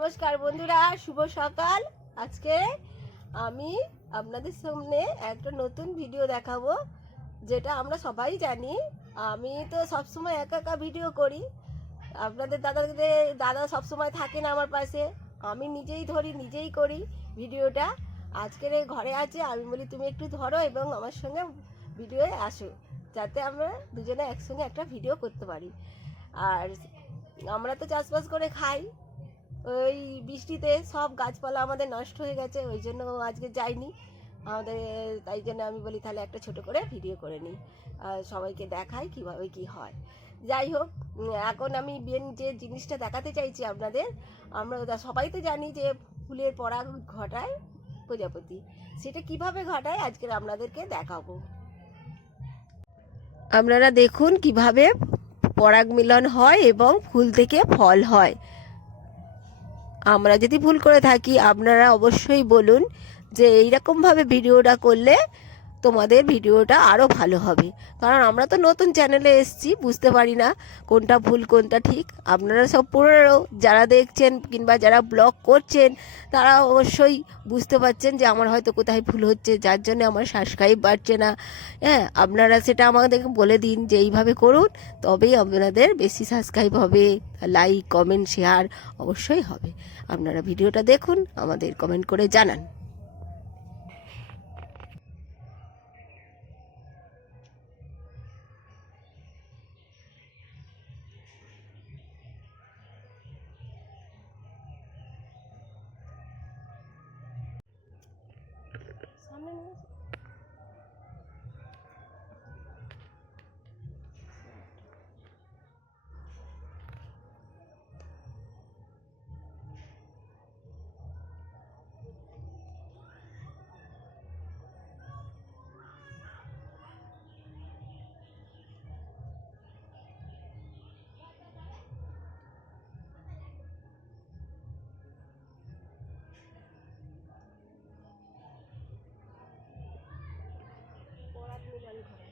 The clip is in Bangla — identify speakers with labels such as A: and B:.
A: নমস্কার বন্ধুরা, শুভ সকাল। আজকে আমি আপনাদের সামনে একটা নতুন ভিডিও দেখাবো, যেটা আমরা সবাই জানি। আমি তো সবসময় একা একা ভিডিও করি। আপনাদের দাদাদের, দাদা সবসময় থাকে না আমার পাশে। আমি নিজেই ধরি, নিজেই করি ভিডিওটা আজকের ঘরে আছে, আমি বলি তুমি একটু ধরো এবং আমার সঙ্গে ভিডিওয়ে আসো, যাতে আমরা দুজনে একসঙ্গে একটা ভিডিও করতে পারি। আর আমরা তো চাষবাস করে খাই। ওই বৃষ্টিতে সব গাছপালা আমাদের নষ্ট হয়ে গেছে, ওই জন্য আজকে যাইনি। আমাদের, তাই জন্য আমি বলি তাহলে একটা ছোট করে ভিডিও করে নিই সবাইকে দেখাই কীভাবে কি হয়। যাই হোক, এখন আমি বেন যে জিনিসটা দেখাতে চাইছি আপনাদের, আমরা সবাই তো জানি যে ফুলের পরাগ ঘটায় প্রজাপতি। সেটা কীভাবে ঘটায় আজকে আপনাদেরকে দেখাবো। আপনারা দেখুন কীভাবে পরাগ মিলন হয় এবং ফুল থেকে ফল হয়। আমরা যদি ভুল করে থাকি আপনারা অবশ্যই বলুন যে এইরকমভাবে ভিডিওটা করলে তোমাদের ভিডিওটা আরও ভালো হবে। কারণ আমরা তো নতুন চ্যানেলে এসেছি, বুঝতে পারি না কোনটা ভুল, কোনটা ঠিক। আপনারা সব পুরো যারা দেখছেন কিংবা যারা ব্লগ করছেন, তারা অবশ্যই বুঝতে পারছেন যে আমার হয়তো কোথায় ভুল হচ্ছে, যার জন্য আমার সাবস্ক্রাইব বাড়ছে না। হ্যাঁ আপনারা সেটা আমাদেরকে বলে দিন যে এইভাবে করুন, তবেই আপনাদের বেশি সাবস্ক্রাইব হবে লাইক কমেন্ট শেয়ার অবশ্যই হবে। আপনারা ভিডিওটা দেখুন, আমাদের কমেন্ট করে জানান। পরাগ মিলন ঘটে